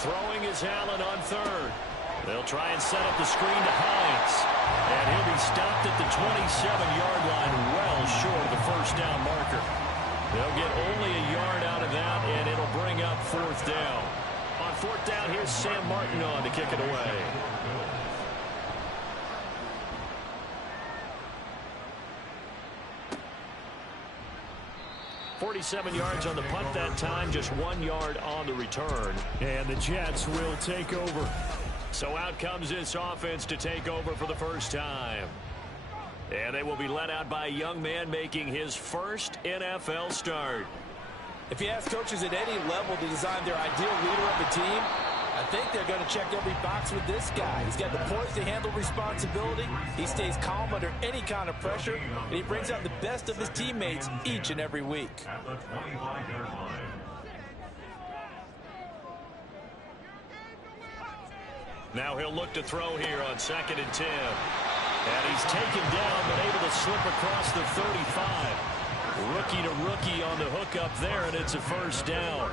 Throwing is Allen on third. They'll try and set up the screen to Hines. And he'll be stopped at the 27-yard line, well short of the first down marker. They'll get only a yard out of that, and it'll bring up fourth down. On fourth down, here's Sam Martin on to kick it away. .47 yards on the punt that time, just 1 yard on the return. And the Jets will take over. So out comes this offense to take over for the first time. And they will be led out by a young man making his first NFL start. If you ask coaches at any level to design their ideal leader of a team, I think they're going to check every box with this guy. He's got the poise to handle responsibility. He stays calm under any kind of pressure, and he brings out the best of his teammates each and every week. Now he'll look to throw here on 2nd and 10. And he's taken down, but able to slip across the 35. Rookie to rookie on the hook up there, and it's a first down.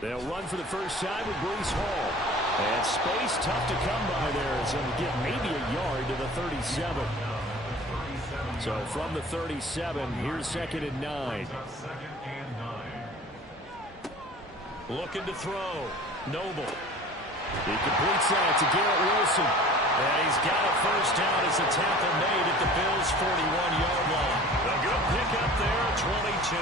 They'll run for the first time with Breece Hall. And space tough to come by there. It's going to get maybe a yard to the 37. So from the 37, here's 2nd and 9. Looking to throw. Noble. He completes that to Garrett Wilson. And he's got a first down as the tackle made at the Bills' 41-yard line. A good pickup there, 22.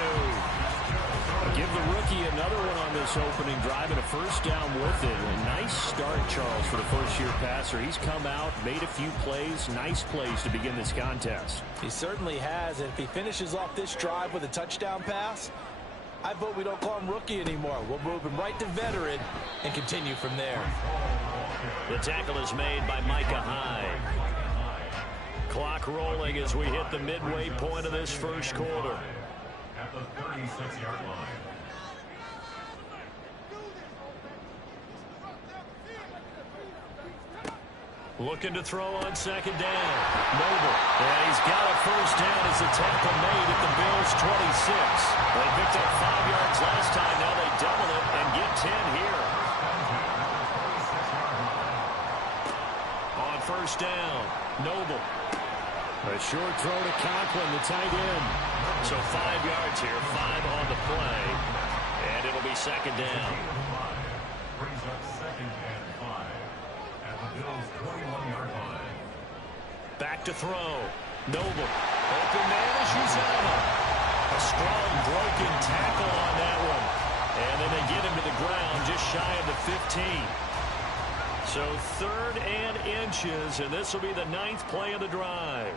Give the rookie another one on this opening drive and a first down with it. A nice start, Charles, for the first-year passer. He's come out, made a few plays, nice plays to begin this contest. He certainly has, and if he finishes off this drive with a touchdown pass, I vote we don't call him rookie anymore. We'll move him right to veteran and continue from there. The tackle is made by Micah Hyde. Clock rolling as we hit the midway point of this first quarter. At the 36-yard line. Looking to throw on 2nd down. Noble. And he's got a first down as the tackle made at the Bills' 26. They picked up 5 yards last time. Now they double it and get 10 here. On first down, Noble. A short throw to Conklin, the tight end. So 5 yards here, 5 on the play. And it'll be 2nd down. Brings up 2nd and 5 at the Bills' 21-yard line. Back to throw. Noble. Open man is Uzama. A strong broken tackle on that one. And then they get him to the ground just shy of the 15. So 3rd and inches, and this will be the 9th play of the drive.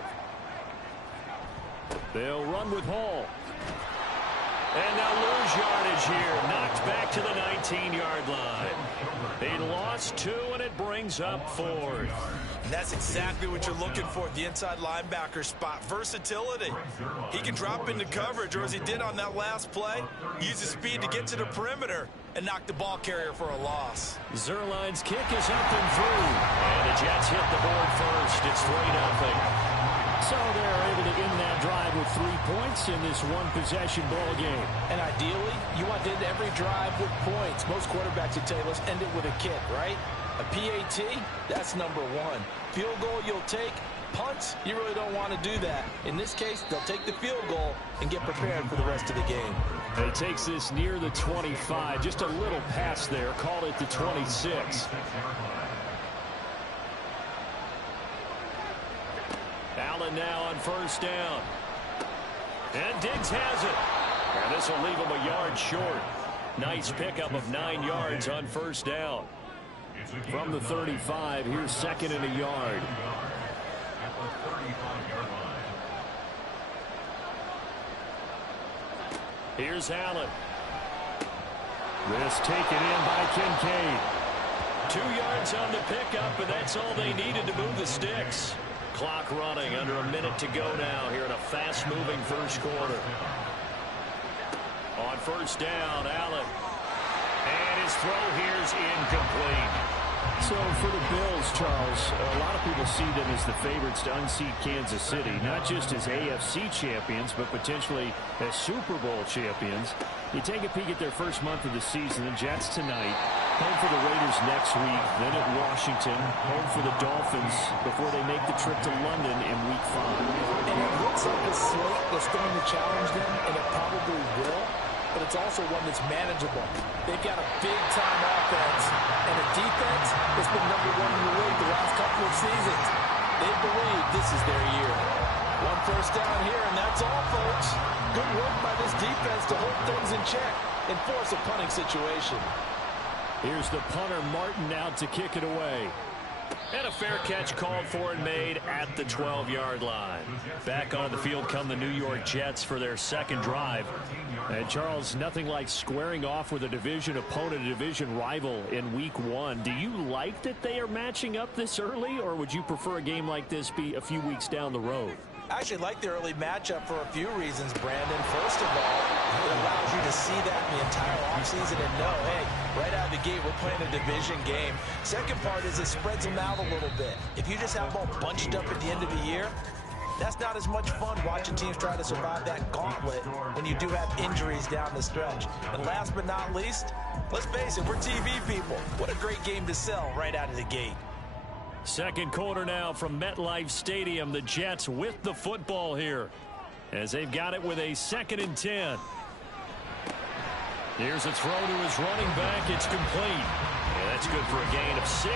They'll run with Hall. And now lose yardage here. Knocked back to the 19-yard line. He lost 2, and it brings up 4th. And that's exactly what you're looking for at the inside linebacker spot. Versatility. He can drop into coverage, or as he did on that last play, use his speed to get to the perimeter and knock the ball carrier for a loss. Zuerlein's kick is up and through. And the Jets hit the board first. It's 3-0. So they're able to end that drive with 3 points in this one-possession ball game. And ideally, you want to end every drive with points. Most quarterbacks would tell us end it with a kick, right? A PAT, that's number 1. Field goal you'll take. Punts, you really don't want to do that. In this case, they'll take the field goal and get prepared for the rest of the game. He takes this near the 25. Just a little pass there. Called it the 26. Allen now on first down. And Diggs has it. And this will leave him a yard short. Nice pickup of 9 yards on first down. From the 35, here's 2nd and a yard. Here's Allen. This taken in by Kincaid. 2 yards on the pickup, and that's all they needed to move the sticks. Clock running, under a minute to go now here in a fast-moving first quarter. On first down, Allen. And his throw here's incomplete. So for the Bills, Charles, a lot of people see them as the favorites to unseat Kansas City, not just as AFC champions, but potentially as Super Bowl champions. You take a peek at their first month of the season, the Jets tonight, home for the Raiders next week, then at Washington, home for the Dolphins before they make the trip to London in Week 5. And it looks like a slate that's going to challenge them, and it probably will. But it's also one that's manageable. They've got a big-time offense and a defense that's been #1 in the league the last couple of seasons. They believe this is their year. One first down here, and that's all, folks. Good work by this defense to hold things in check and force a punting situation. Here's the punter, Martin, out to kick it away. And a fair catch called for and made at the 12-yard line. Back on the field come the New York Jets for their second drive. And, Charles, nothing like squaring off with a division opponent, a division rival in Week 1. Do you like that they are matching up this early, or would you prefer a game like this be a few weeks down the road? I actually like the early matchup for a few reasons, Brandon. First of all, it allows you to see that in the entire offseason and know, hey, right out of the gate, we're playing a division game. Second part is it spreads them out a little bit. If you just have them all bunched up at the end of the year, that's not as much fun watching teams try to survive that gauntlet when you do have injuries down the stretch. And last but not least, let's face it, we're TV people. What a great game to sell right out of the gate. Second quarter now from MetLife Stadium. The Jets with the football here as they've got it with a 2nd and 10. Here's a throw to his running back. It's complete. And that's good for a gain of 6.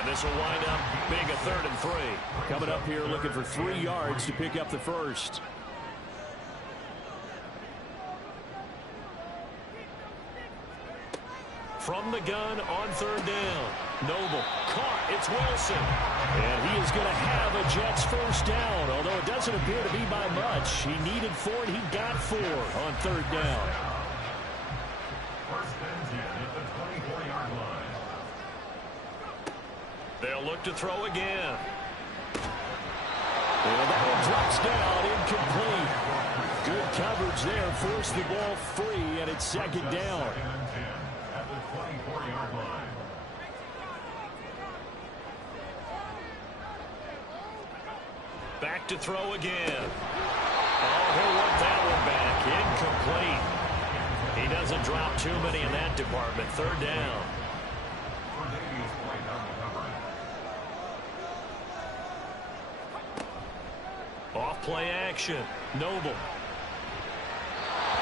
And this will wind up being a 3rd and 3. Coming up here looking for 3 yards to pick up the first. From the gun on 3rd down. Noble caught. It's Wilson. And he is going to have a Jets first down, although it doesn't appear to be by much. He needed 4, and he got 4 on 3rd down. First and 10 at the 24-yard line. They'll look to throw again. And that one drops down, incomplete. Good coverage there. Forced the ball free, and it's 2nd down. 2nd and 10 at the 24-yard line. Back to throw again. Oh, he'll want that one back. Incomplete. He doesn't drop too many in that department. 3rd down. Off play action. Noble.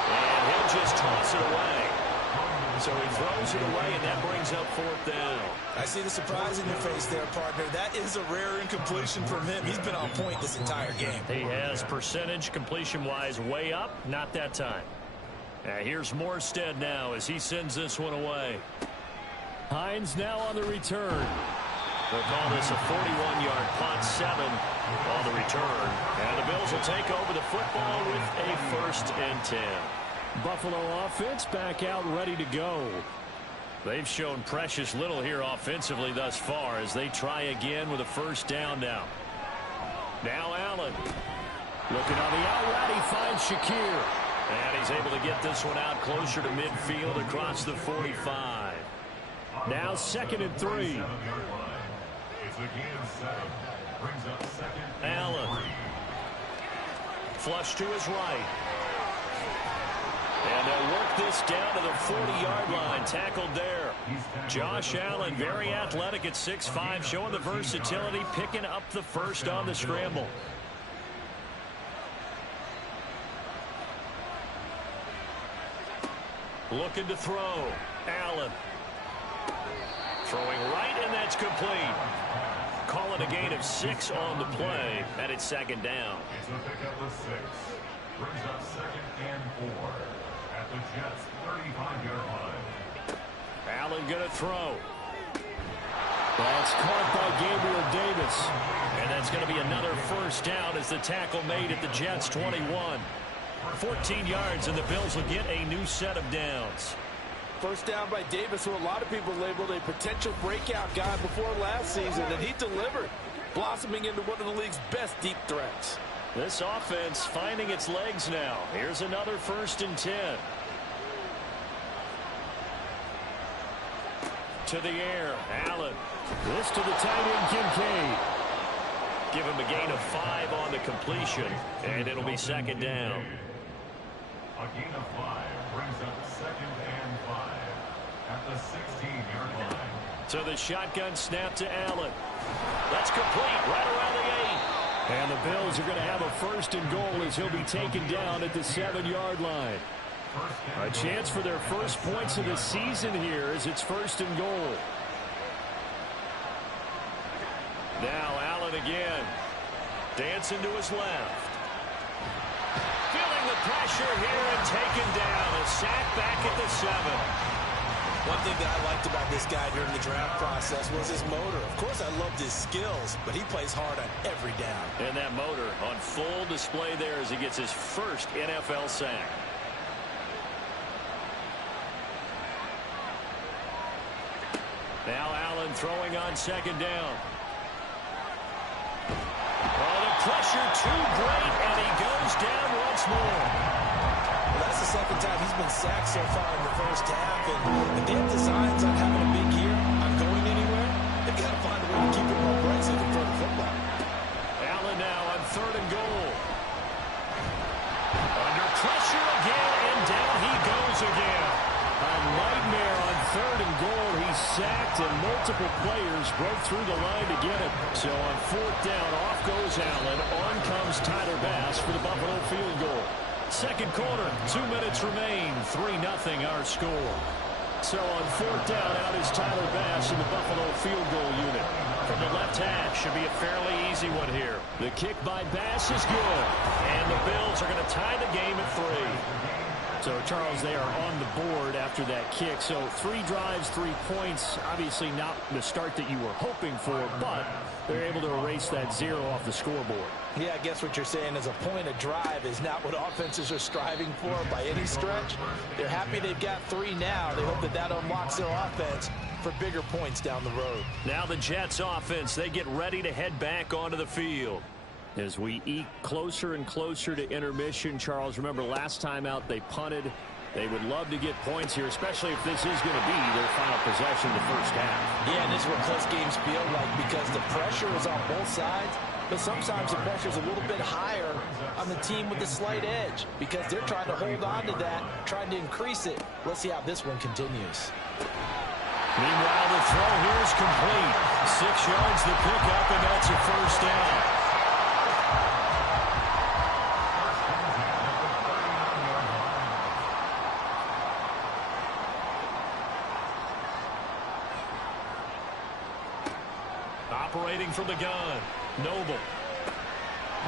And he'll just toss it away. So he throws it away, and that brings up 4th down. I see the surprise in your face there, partner. That is a rare incompletion from him. He's been on point this entire game. He has percentage completion-wise way up. Not that time. Here's Morstead now as he sends this one away. Hines now on the return. They'll call this a 41-yard punt, 7 on the return. And the Bills will take over the football with a 1st and 10. Buffalo offense back out ready to go. They've shown precious little here offensively thus far as they try again with a 1st down now. Now Allen. Looking on the out route, he finds Shakir. And he's able to get this one out closer to midfield across the 45. Now 2nd and 3. It's a gain of 7. Brings up 2nd and Allen. 3. Flush to his right. And they'll work this down to the 40-yard line. Tackled there. Josh Allen, very athletic at 6'5", showing the versatility, picking up the first on the scramble. Looking to throw. Allen. Throwing right, and that's complete. Call it a gain of 6 on the play, and it's 2nd down. It's a pickup of 6. Brings up 2nd and 4 at the Jets' 35-yard line. Allen going to throw. That's caught by Gabriel Davis. And that's going to be another 1st down as the tackle made at the Jets' 21. 14 yards, and the Bills will get a new set of downs. 1st down by Davis, who a lot of people labeled a potential breakout guy before last season, and he delivered, blossoming into one of the league's best deep threats. This offense finding its legs now. Here's another 1st and 10. to the air. Allen. This to the tight end, Kincaid. Give him a gain of 5 on the completion, and it'll be second down. A gain of 5 brings up 2nd and 5 at the 16-yard line. So the shotgun snap to Allen. That's complete right around the 8. And the Bills are going to have a 1st and goal as he'll be taken down at the 7-yard line. A chance for their first points of the season here as it's 1st and goal. Now Allen again. Dancing to his left. Feeling the pressure here and taken down. A sack back at the 7. One thing that I liked about this guy during the draft process was his motor. Of course, I loved his skills, but he plays hard on every down. And that motor on full display there as he gets his first NFL sack. Now Allen throwing on 2nd down. Oh, the pressure too great, and he goes down once more. Well, that's the 2nd time he's been sacked so far in the first half, and if they have designs on having a big year, on going anywhere, they've got to find a way to keep him upright so he can throw the football. Allen now on 3rd and goal. Under pressure again, and down he goes again. A nightmare on 3rd and goal. He's sacked, and multiple players broke through the line to get it. So on 4th down, off goes Allen. On comes Tyler Bass for the Buffalo field goal. 2nd quarter, 2 minutes remain. 3-0 our score. So on 4th down, out is Tyler Bass in the Buffalo field goal unit. From the left hash, should be a fairly easy one here. The kick by Bass is good. And the Bills are going to tie the game at 3. So, Charles, they are on the board after that kick. So 3 drives, 3 points. Obviously not the start that you were hoping for, but they're able to erase that 0 off the scoreboard. Yeah, I guess what you're saying is a point of drive is not what offenses are striving for by any stretch. They're happy they've got 3 now. They hope that that unlocks their offense for bigger points down the road. Now the Jets offense, they get ready to head back onto the field. As we eke closer and closer to intermission, Charles, remember last time out they punted. They would love to get points here, especially if this is going to be their final possession of the first half. Yeah, and this is what close games feel like because the pressure is on both sides, but sometimes the pressure is a little bit higher on the team with the slight edge because they're trying to hold on to that, trying to increase it. Let's see how this one continues. Meanwhile, the throw here is complete. 6 yards the pickup, and that's a 1st down. Operating from the gun, Noble.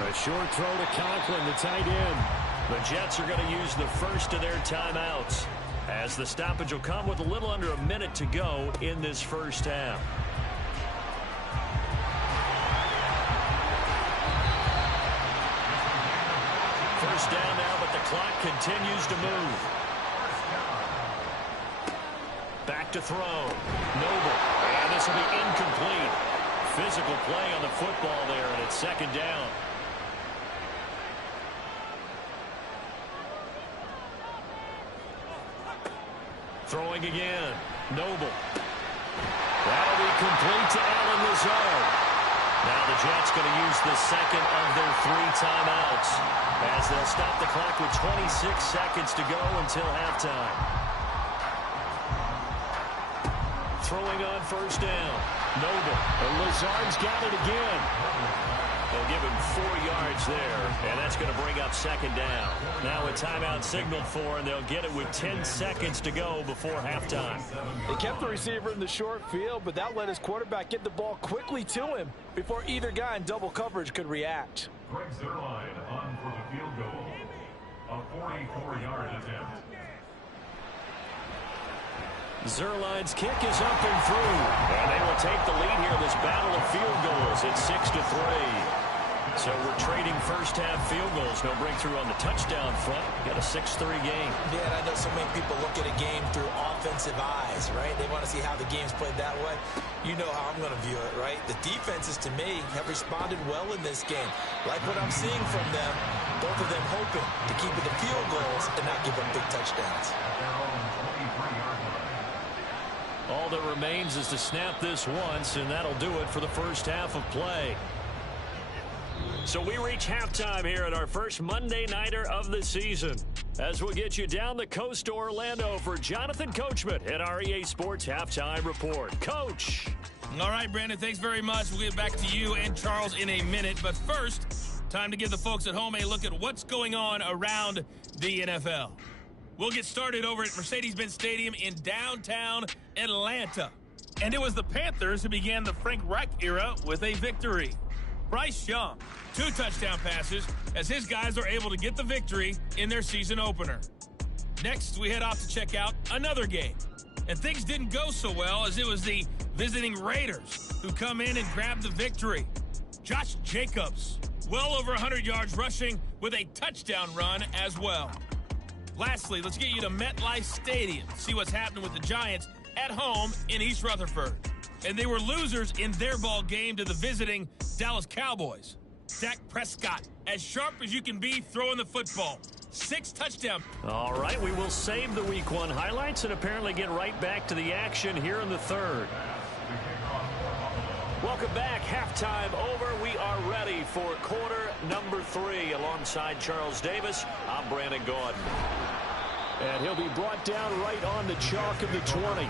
A short throw to Conklin, the tight end. The Jets are going to use the first of their timeouts as the stoppage will come with a little under a minute to go in this first half. First down now, but the clock continues to move. Back to throw. Noble. And this will be incomplete. Physical play on the football there, and it's 2nd down. Throwing again. Noble. That'll be complete to Allen Lazard. Now the Jets going to use the 2nd of their 3 timeouts as they'll stop the clock with 26 seconds to go until halftime. Throwing on 1st down. Noble. And Lazard's got it again. They'll give him 4 yards there, and that's going to bring up 2nd down. Now a timeout signaled for, and they'll get it with 10 seconds to go before halftime. They kept the receiver in the short field, but that let his quarterback get the ball quickly to him before either guy in double coverage could react. Greg Zuerlein on for the field goal. A 44-yard attempt. Zuerlein's kick is up and through, and they will take the lead here in this battle of field goals. It's 6-3. So we're trading first-half field goals. No breakthrough on the touchdown front. Got a 6-3 game. Yeah, and I know so many people look at a game through offensive eyes, right? They want to see how the game's played that way. You know how I'm going to view it, right? The defenses, to me, have responded well in this game. Like what I'm seeing from them, both of them hoping to keep it to field goals and not give up big touchdowns. At their own 23-yard line. All All that remains is to snap this once, and that'll do it for the first half of play. So we reach halftime here at our first Monday Nighter of the season. As we'll get you down the coast to Orlando for Jonathan Coachman at our EA Sports Halftime Report. Coach. All right, Brandon, thanks very much. We'll get back to you and Charles in a minute. But first, time to give the folks at home a look at what's going on around the NFL. We'll get started over at Mercedes-Benz Stadium in downtown Atlanta. And it was the Panthers who began the Frank Reich era with a victory. Bryce Young, 2 touchdown passes as his guys are able to get the victory in their season opener. Next, we head off to check out another game. And things didn't go so well as it was the visiting Raiders who come in and grab the victory. Josh Jacobs, well over 100 yards rushing with a touchdown run as well. Lastly, let's get you to MetLife Stadium, see what's happening with the Giants at home in East Rutherford. And they were losers in their ball game to the visiting Dallas Cowboys. Dak Prescott, as sharp as you can be throwing the football. 6 touchdowns. All right, we will save the Week 1 highlights and apparently get right back to the action here in the third. Welcome back. Halftime over. We are ready for quarter number 3. Alongside Charles Davis, I'm Brandon Gaudin. And he'll be brought down right on the chalk of the 20.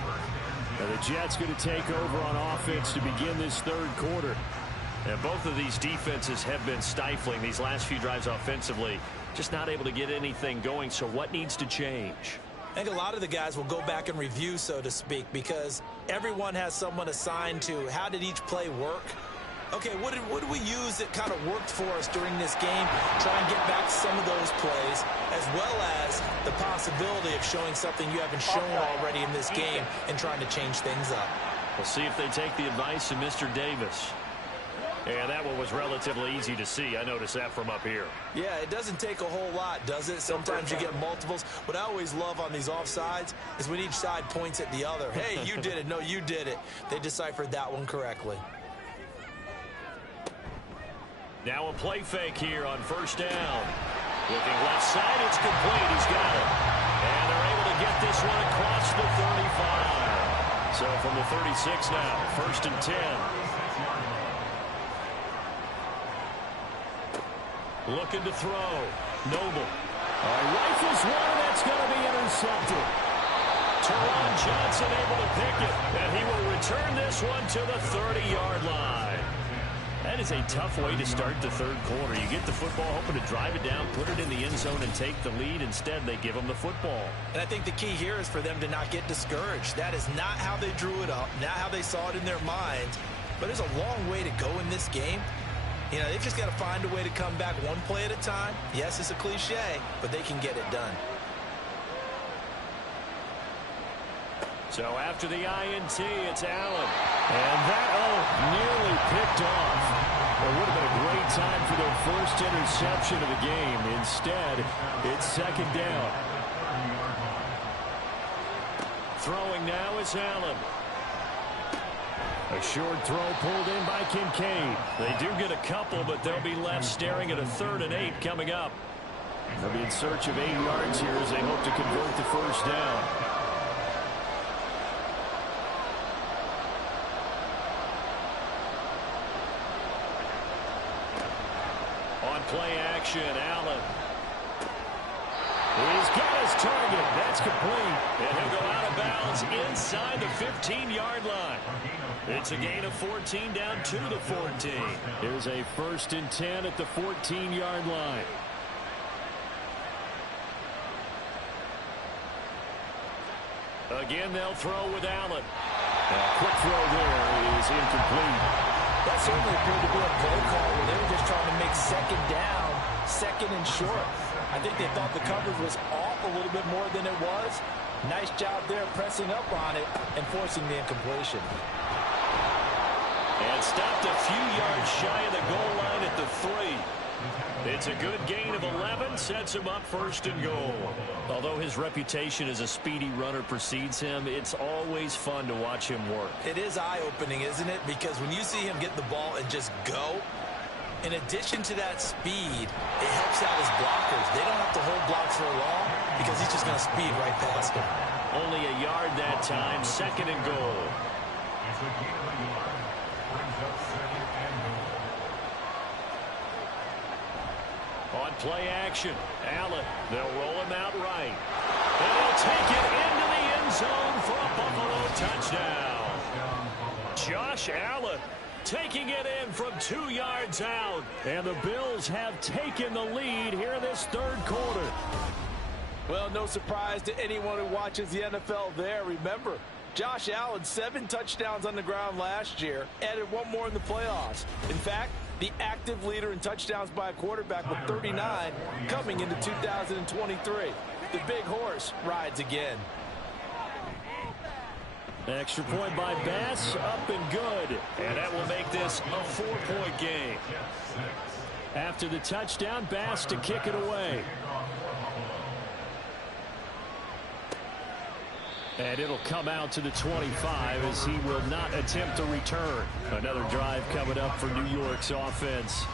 And the Jets going to take over on offense to begin this third quarter. And both of these defenses have been stifling these last few drives offensively. Just not able to get anything going. So what needs to change? I think a lot of the guys will go back and review, so to speak, because everyone has someone assigned to how did each play work. Okay, what did we use that kind of worked for us during this game? Try and get back some of those plays, as well as the possibility of showing something you haven't shown already in this game and trying to change things up. We'll see if they take the advice of Mr. Davis. And that one was relatively easy to see. I noticed that from up here. Yeah, it doesn't take a whole lot, does it? Sometimes you get multiples. What I always love on these offsides is when each side points at the other. Hey, you did it. No, you did it. They deciphered that one correctly. Now a play fake here on first down. Looking left side, it's complete. He's got it. And they're able to get this one across the 35. So from the 36 now, first and 10. Looking to throw. Noble. Rifles one, that's going to be intercepted. Teron Johnson able to pick it. And he will return this one to the 30-yard line. That is a tough way to start the third quarter. You get the football, hoping to drive it down, put it in the end zone, and take the lead. Instead, they give them the football. And I think the key here is for them to not get discouraged. That is not how they drew it up, not how they saw it in their minds. But there's a long way to go in this game. You know, they've just got to find a way to come back one play at a time. Yes, it's a cliche, but they can get it done. So after the INT, it's Allen. And that, nearly picked off. It would have been a great time for their first interception of the game. Instead, it's second down. Throwing now is Allen. A short throw pulled in by Kincaid. They do get a couple, but they'll be left staring at a 3rd and 8 coming up. They'll be in search of 8 yards here as they hope to convert the first down. On play action, Allen. He's got his target. That's complete. And he'll go out of bounds inside the 15-yard line. It's a gain of 14 down to the 14. Here's a 1st and 10 at the 14-yard line. Again, they'll throw with Allen. A quick throw there is incomplete. That certainly appeared to be a play call where they were just trying to make second down, second and short. I think they thought the coverage was off a little bit more than it was. Nice job there pressing up on it and forcing the incompletion. And stopped a few yards shy of the goal line at the 3. It's a good gain of 11, sets him up 1st and goal. Although his reputation as a speedy runner precedes him, it's always fun to watch him work. It is eye-opening, isn't it? Because when you see him get the ball and just go, in addition to that speed, it helps out his blockers. They don't have to hold blocks for long because he's just going to speed right past them. Only a yard that time. 2nd and goal. It's a gain of a yard. Brings up 2nd and goal. On play action, Allen. They'll roll him out right. And he'll take it into the end zone for a Buffalo touchdown. Josh Allen taking it in from 2 yards out. And the Bills have taken the lead here in this 3rd quarter. Well, no surprise to anyone who watches the NFL there. Remember, Josh Allen, 7 touchdowns on the ground last year, added 1 more in the playoffs. In fact, the active leader in touchdowns by a quarterback with 39 coming into 2023. The big horse rides again. Extra point by Bass, up and good. And that will make this a 4-point game. After the touchdown, Bass to kick it away. And it'll come out to the 25 as he will not attempt a return. Another drive coming up for New York's offense.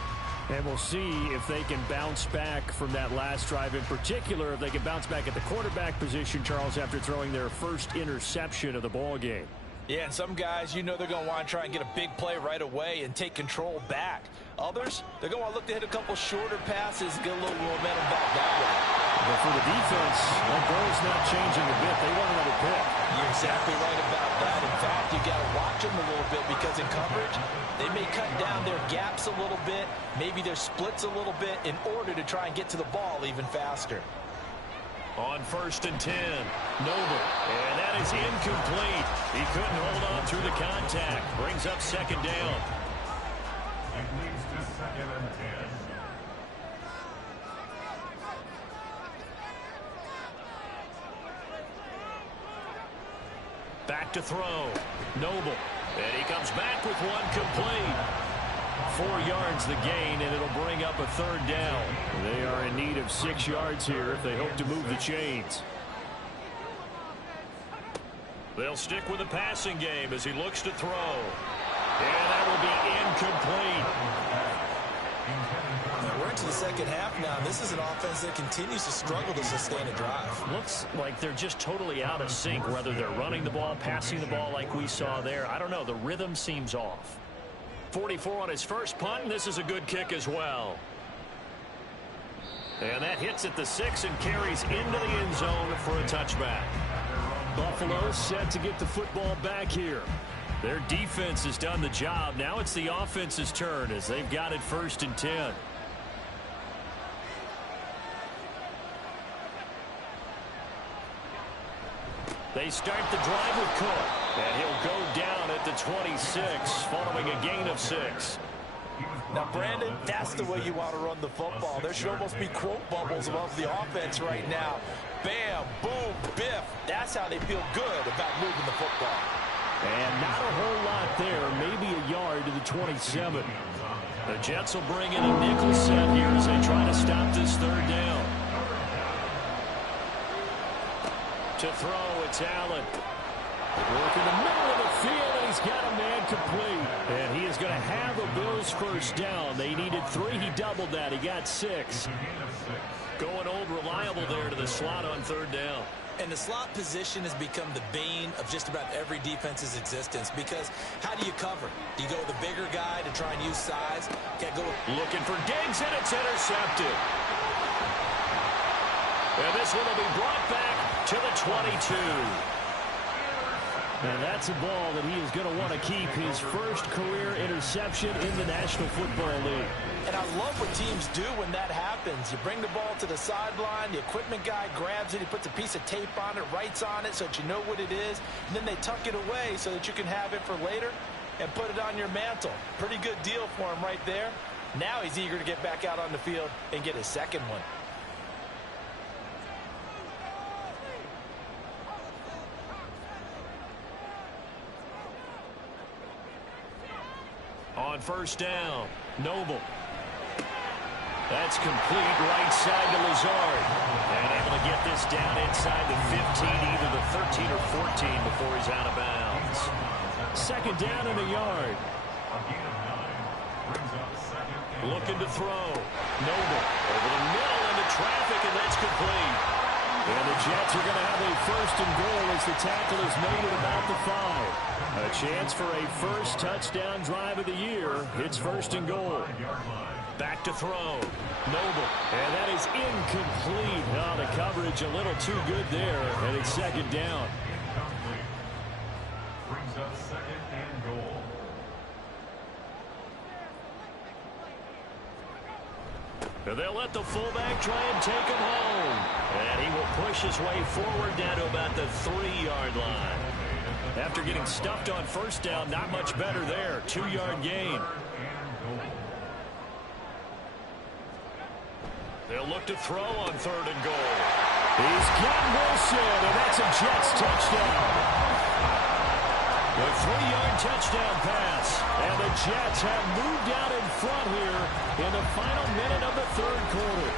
And we'll see if they can bounce back from that last drive. In particular, if they can bounce back at the quarterback position, Charles, after throwing their first interception of the ball game. Yeah, and some guys, you know they're going to want to try and get a big play right away and take control back. Others, they're going to want to look to hit a couple shorter passes, get a little momentum back that way. But for the defense, that goal's not changing a bit. They want another pick. You're exactly right about that. In fact, you got to watch them a little bit because in coverage, they may cut down their gaps a little bit, maybe their splits a little bit in order to try and get to the ball even faster. On 1st and 10, Noble. And that is incomplete. He couldn't hold on through the contact. Brings up 2nd down. It leads to 2nd and 10. Back to throw. Noble. And he comes back with 1 complete. 4 yards the gain, and it'll bring up a 3rd down. They are in need of 6 yards here if they hope to move the chains. They'll stick with the passing game as he looks to throw. And that will be incomplete. We're into the 2nd half now. This is an offense that continues to struggle to sustain a drive. Looks like they're just totally out of sync, whether they're running the ball, passing the ball like we saw there. I don't know. The rhythm seems off. 44 on his first punt, and this is a good kick as well. And that hits at the 6 and carries into the end zone for a touchback. Buffalo set to get the football back here. Their defense has done the job. Now it's the offense's turn as they've got it 1st and 10. They start the drive with Cook. And he'll go down at the 26 following a gain of 6. Now, Brandon, that's the way you want to run the football. There should almost be quote bubbles above the offense right now. Bam, boom, biff. That's how they feel good about moving the football. And not a whole lot there. Maybe a yard to the 27. The Jets will bring in a nickel set here as they try to stop this 3rd down. To throw, it's Allen. Work in the middle of the field, and he's got a man complete. And he is going to have the Bills 1st down. They needed 3. He doubled that. He got 6. Going old reliable there to the slot on 3rd down. And the slot position has become the bane of just about every defense's existence because how do you cover? Do you go with a bigger guy to try and use size? Can't go looking for Diggs, and it's intercepted. And this one will be brought back to the 22. And that's a ball that he is going to want to keep, his first career interception in the National Football League. And I love what teams do when that happens. You bring the ball to the sideline, the equipment guy grabs it, he puts a piece of tape on it, writes on it so that you know what it is, and then they tuck it away so that you can have it for later and put it on your mantle. Pretty good deal for him right there. Now he's eager to get back out on the field and get his 2nd one. On 1st down, Noble. That's complete right side to Lazard. And able to get this down inside the 15, either the 13 or 14 before he's out of bounds. 2nd down and a yard. Looking to throw. Noble over the middle into traffic, and that's complete. And the Jets are going to have a first and goal as the tackle is made at about the 5. A chance for a first touchdown drive of the year. It's first and goal. Back to throw. Noble. And that is incomplete. Oh, the coverage a little too good there, and it's second down. Incomplete. Brings up second and goal. And they'll let the fullback try and take him home. And he will push his way forward down to about the 3-yard line. After getting stuffed on first down, not much better there. 2-yard gain. They'll look to throw on third and goal. He's got Wilson, and that's a Jets touchdown. The 3-yard touchdown pass. And the Jets have moved out in front here in the final minute of the third quarter.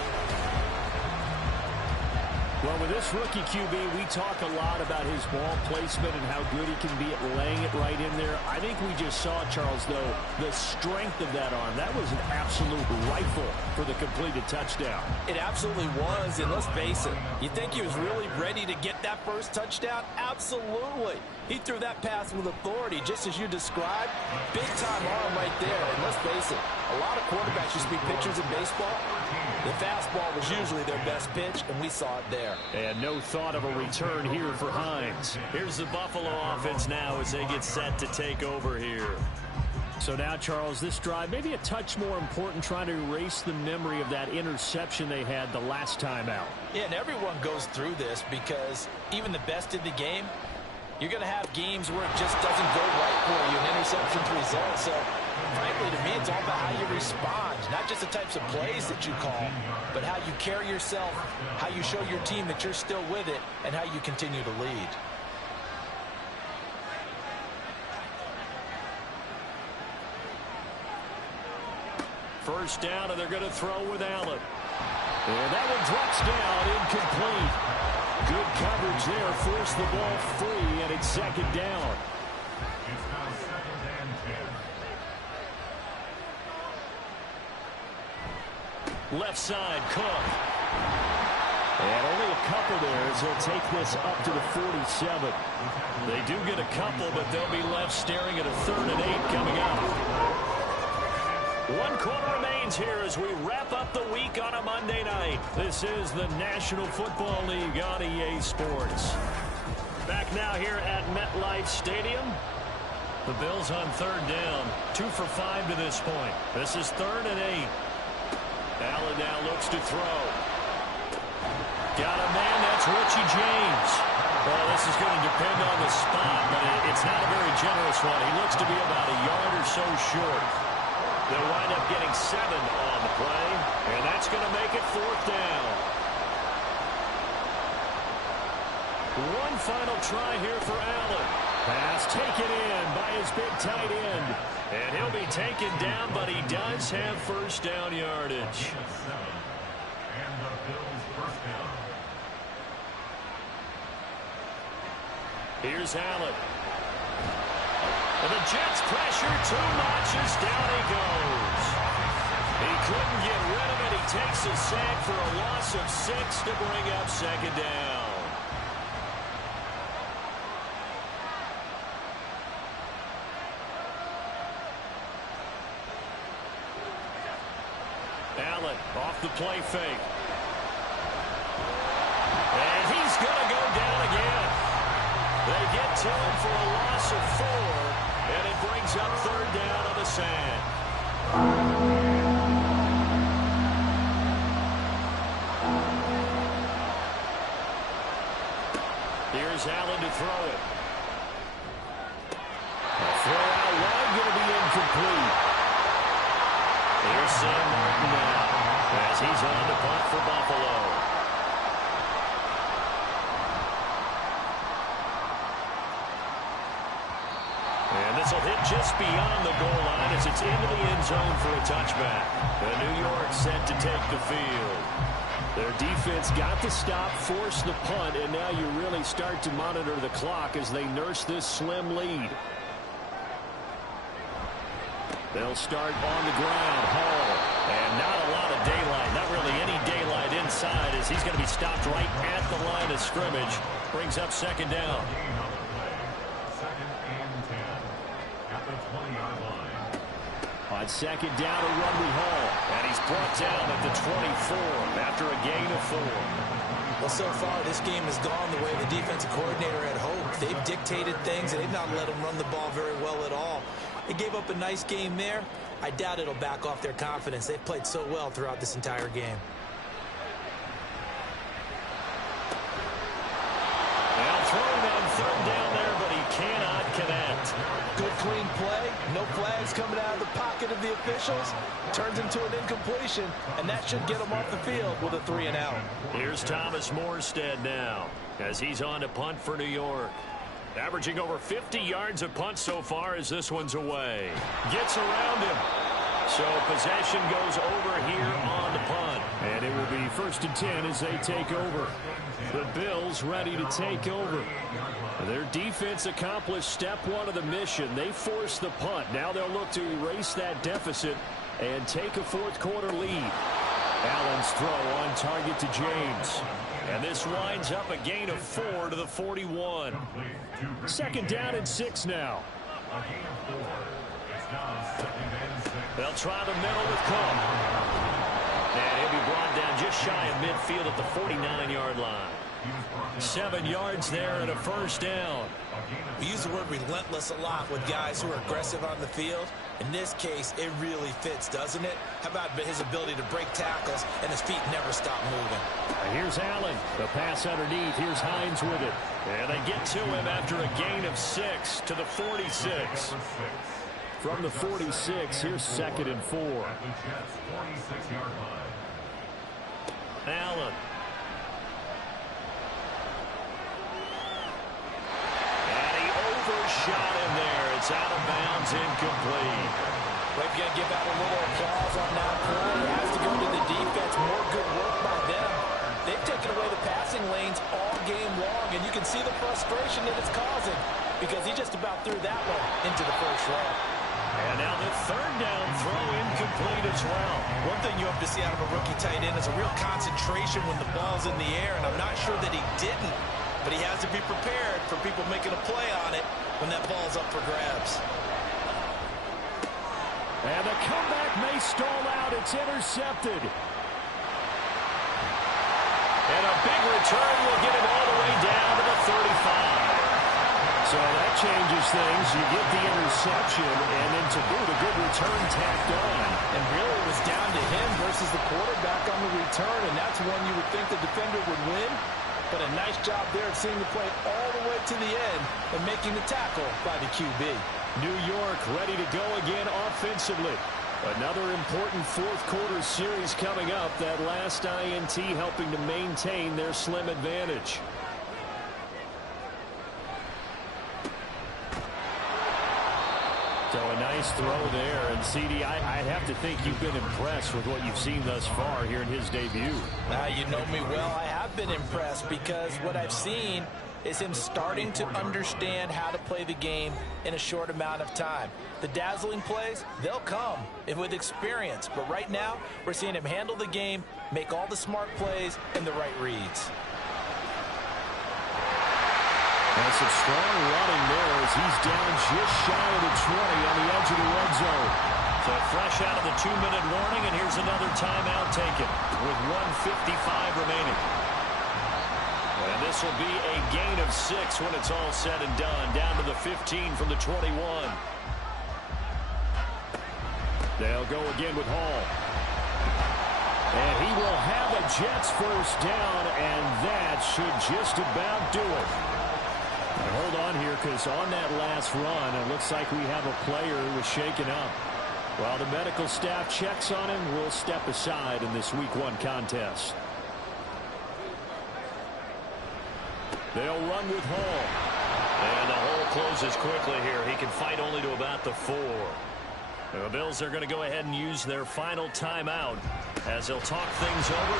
Well, with this rookie QB, we talk a lot about his ball placement and how good he can be at laying it right in there. I think we just saw, Charles, though, the strength of that arm. That was an absolute rifle for the completed touchdown. It absolutely was, and let's face it, you think he was really ready to get that first touchdown? Absolutely. He threw that pass with authority, just as you described. Big-time arm right there, and let's face it, a lot of quarterbacks used to be pitchers in baseball. The fastball was usually their best pitch, and we saw it there. And no thought of a return here for Hines. Here's the Buffalo offense now as they get set to take over here. So now, Charles, this drive maybe a touch more important, trying to erase the memory of that interception they had the last time out. Yeah, and everyone goes through this because even the best in the game, you're going to have games where it just doesn't go right for you, and interceptions result. So, frankly, to me, it's all about how you respond, not just the types of plays that you call, but how you carry yourself, how you show your team that you're still with it, and how you continue to lead. First down, and they're going to throw with Allen. And that one drops down, incomplete. Good coverage there, forced the ball free, and it's second down. It's now second and 10. Left side, Cook. And only a couple there as he'll take this up to the 47. They do get a couple, but they'll be left staring at a 3rd and 8 coming up. 1 quarter remains here as we wrap up the week on a Monday night. This is the National Football League on EA Sports. Back now here at MetLife Stadium. The Bills on 3rd down. 2 for 5 to this point. This is 3rd and 8. Allen now looks to throw. Got a man, that's Richie James. Well, this is going to depend on the spot, but it's not a very generous one. He looks to be about a yard or so short. They'll wind up getting 7 on the play, and that's going to make it 4th down. One final try here for Allen. Pass taken in by his big tight end. And he'll be taken down, but he does have first down yardage. And the Bills first down. Here's Allen. And the Jets pressure 2 notches, down he goes. He couldn't get rid of it. He takes a sack for a loss of 6 to bring up second down. Allen off the play fake. And he's going to go down again. They get to him for a loss of 4, and it brings up 3rd down on the sand. Here's Allen to throw it. A throw out wide, going to be incomplete. Here's Sam Martin now as he's on to punt for Buffalo. And this will hit just beyond the goal line as it's into the end zone for a touchback. And New York set to take the field. Their defense got the stop, forced the punt, and now you really start to monitor the clock as they nurse this slim lead. They'll start on the ground. Hall. And not a lot of daylight. Not really any daylight in inside as he's going to be stopped right at the line of scrimmage. Brings up second down. Second and 10 at the 20-yard line. On second down, a run with Hall. And he's brought down at the 24 after a gain of 4. Well, so far, this game has gone the way the defensive coordinator had hoped. They've dictated things, and they've not let them run the ball very well at all. They gave up a nice game there. I doubt it'll back off their confidence. They've played so well throughout this entire game. Now throwing on third down there, but he cannot connect. Good clean play. No flags coming out of the pocket of the officials. Turns into an incompletion, and that should get him off the field with a 3-and-out. Here's Thomas Morstead now as he's on to punt for New York. Averaging over 50 yards of punt so far as this one's away. Gets around him. So possession goes over here on the punt. And it will be 1st and 10 as they take over. The Bills ready to take over. Their defense accomplished step 1 of the mission. They forced the punt. Now they'll look to erase that deficit and take a fourth-quarter lead. Allen's throw on target to James. And this winds up a gain of 4 to the 41. Second down and 6 now. A gain of 4. It's now second and 6. They'll try the middle with Cook. And he'll be brought down just shy of midfield at the 49-yard line. 7 yards there and a first down. We use the word relentless a lot with guys who are aggressive on the field. In this case, it really fits, doesn't it? How about his ability to break tackles and his feet never stop moving? Here's Allen. The pass underneath. Here's Hines with it. And they get to him after a gain of 6 to the 46. From the 46, here's 2nd and 4. At the Jets' 46-yard line. Allen. Overshot him there. It's out of bounds, incomplete. We're going to give out a little applause on that play. It has to go to the defense. More good work by them. They've taken away the passing lanes all game long, and you can see the frustration that it's causing because he just about threw that one into the first row. And now the third down throw incomplete as well. One thing you have to see out of a rookie tight end is a real concentration when the ball's in the air, and I'm not sure that he didn't. But he has to be prepared for people making a play on it when that ball's up for grabs. And the comeback may stall out. It's intercepted. And a big return will get him all the way down to the 35. So that changes things. You get the interception, and then to boot, a good return tacked on. And really it was down to him versus the quarterback on the return, and that's one you would think the defender would win. But a nice job there of seeing the play all the way to the end and making the tackle by the QB. New York ready to go again offensively. Another important fourth-quarter series coming up. That last INT helping to maintain their slim advantage. So a nice throw there. And, CD, I'd have to think you've been impressed with what you've seen thus far here in his debut. You know me well. I have been impressed because what I've seen is him starting to understand how to play the game in a short amount of time. The dazzling plays, they'll come with experience. But right now, we're seeing him handle the game, make all the smart plays, and the right reads. And some strong running there as he's down just shy of the 20 on the edge of the red zone. So fresh out of the 2-minute warning, and here's another timeout taken with 1:55 remaining. And this will be a gain of 6 when it's all said and done, down to the 15 from the 21. They'll go again with Hall. And he will have a Jets first down, and that should just about do it. Now hold on here, because on that last run, it looks like we have a player who was shaken up. While the medical staff checks on him, we'll step aside in this Week 1 contest. They'll run with Hall. And the hole closes quickly here. He can fight only to about the 4. The Bills are going to go ahead and use their final timeout as they'll talk things over.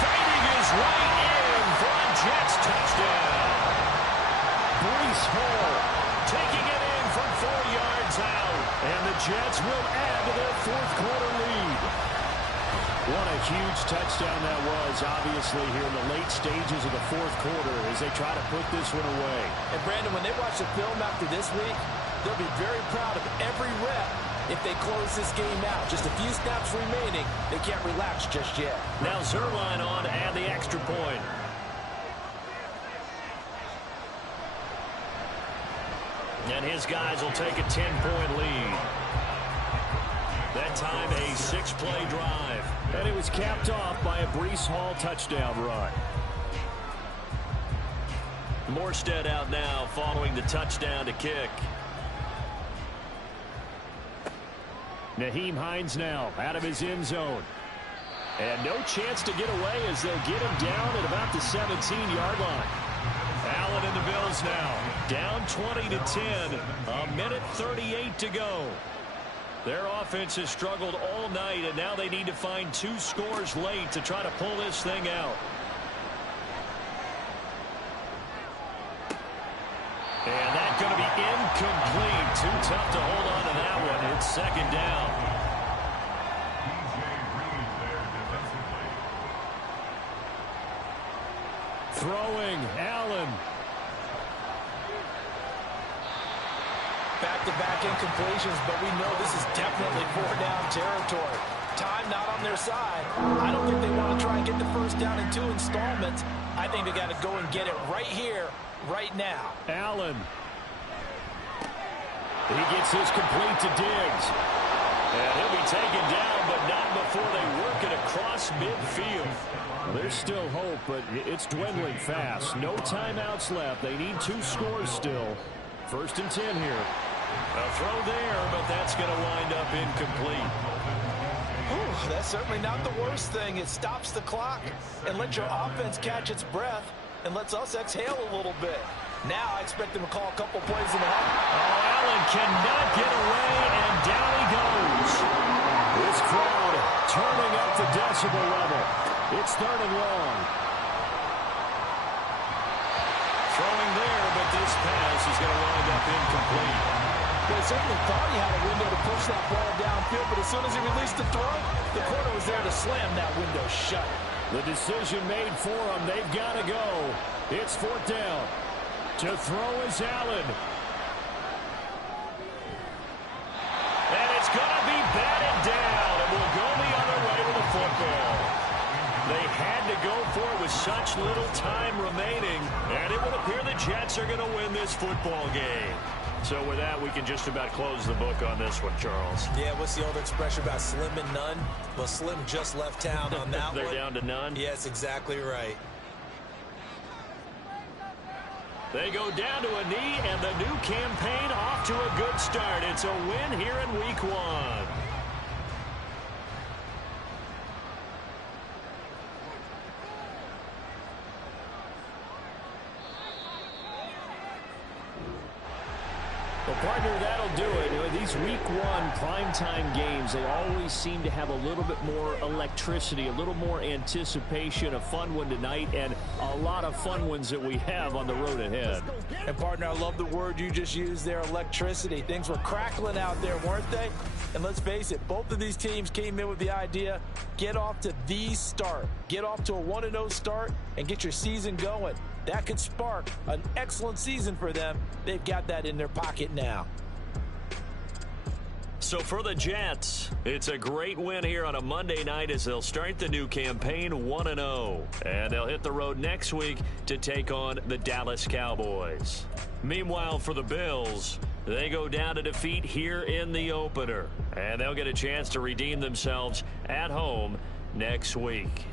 Fighting his way in for a Jets touchdown. Breece Hall Taking it in from 4 yards out. and the Jets will add to their fourth-quarter lead. What a huge touchdown that was, obviously, here in the late stages of the fourth quarter as they try to put this one away. And, Brandon, when they watch the film after this week, they'll be very proud of every rep if they close this game out. Just a few snaps remaining. They can't relax just yet. Now Zuerlein on and the extra point. And his guys will take a 10-point lead. That time a 6-play drive. And it was capped off by a Breece Hall touchdown run. Morstead out now following the touchdown to kick. Nyheim Hines now out of his end zone. And no chance to get away as they'll get him down at about the 17-yard line. Allen and the Bills now down 20-10. A minute 38 to go. Their offense has struggled all night, and now they need to find 2 scores late to try to pull this thing out. And that's going to be incomplete. Too tough to hold on to that one. It's second down. Throwing, Allen. Back-to-back incompletions, but we know this is definitely 4-down territory. Time not on their side. I don't think they want to try and get the first down in 2 installments. I think they got to go and get it right here, right now. Allen. He gets his complete to Diggs. And he'll be taken down, but not before they work it across midfield. There's still hope, but it's dwindling fast. No timeouts left. They need 2 scores still. 1st and 10 here. A throw there, but that's going to wind up incomplete. Ooh, that's certainly not the worst thing. It stops the clock and lets your offense catch its breath and lets us exhale a little bit. Now I expect them to call a couple plays in the half. Oh, Allen cannot get away, and down he goes. This crowd turning up the decibel level. It's 3rd and long. Throwing there, but this pass is going to wind up incomplete. Well, he certainly thought he had a window to push that ball downfield, but as soon as he released the throw, the corner was there to slam that window shut. The decision made for him. They've got to go. It's 4th down. To throw is Allen. And it's going to be batted down. And will go the other way with the football. They had to go for it with such little time remaining. And it would appear the Jets are going to win this football game. So with that, we can just about close the book on this one, Charles. Yeah, what's the old expression about slim and none? Well, Slim just left town on that They're one. down to none? Yes, exactly right. They go down to a knee, and the new campaign off to a good start. It's a win here in Week 1. Well, partner, that'll do it. You know, these Week 1 primetime games, they always seem to have a little bit more electricity, a little more anticipation. A fun one tonight, and a lot of fun ones that we have on the road ahead. And, partner, I love the word you just used there, electricity. Things were crackling out there, weren't they? And let's face it, both of these teams came in with the idea, get off to the start. Get off to a 1-0 start and get your season going. That could spark an excellent season for them. They've got that in their pocket now. So for the Jets, it's a great win here on a Monday night as they'll start the new campaign 1-0. And they'll hit the road next week to take on the Dallas Cowboys. Meanwhile, for the Bills, they go down to defeat here in the opener. And they'll get a chance to redeem themselves at home next week.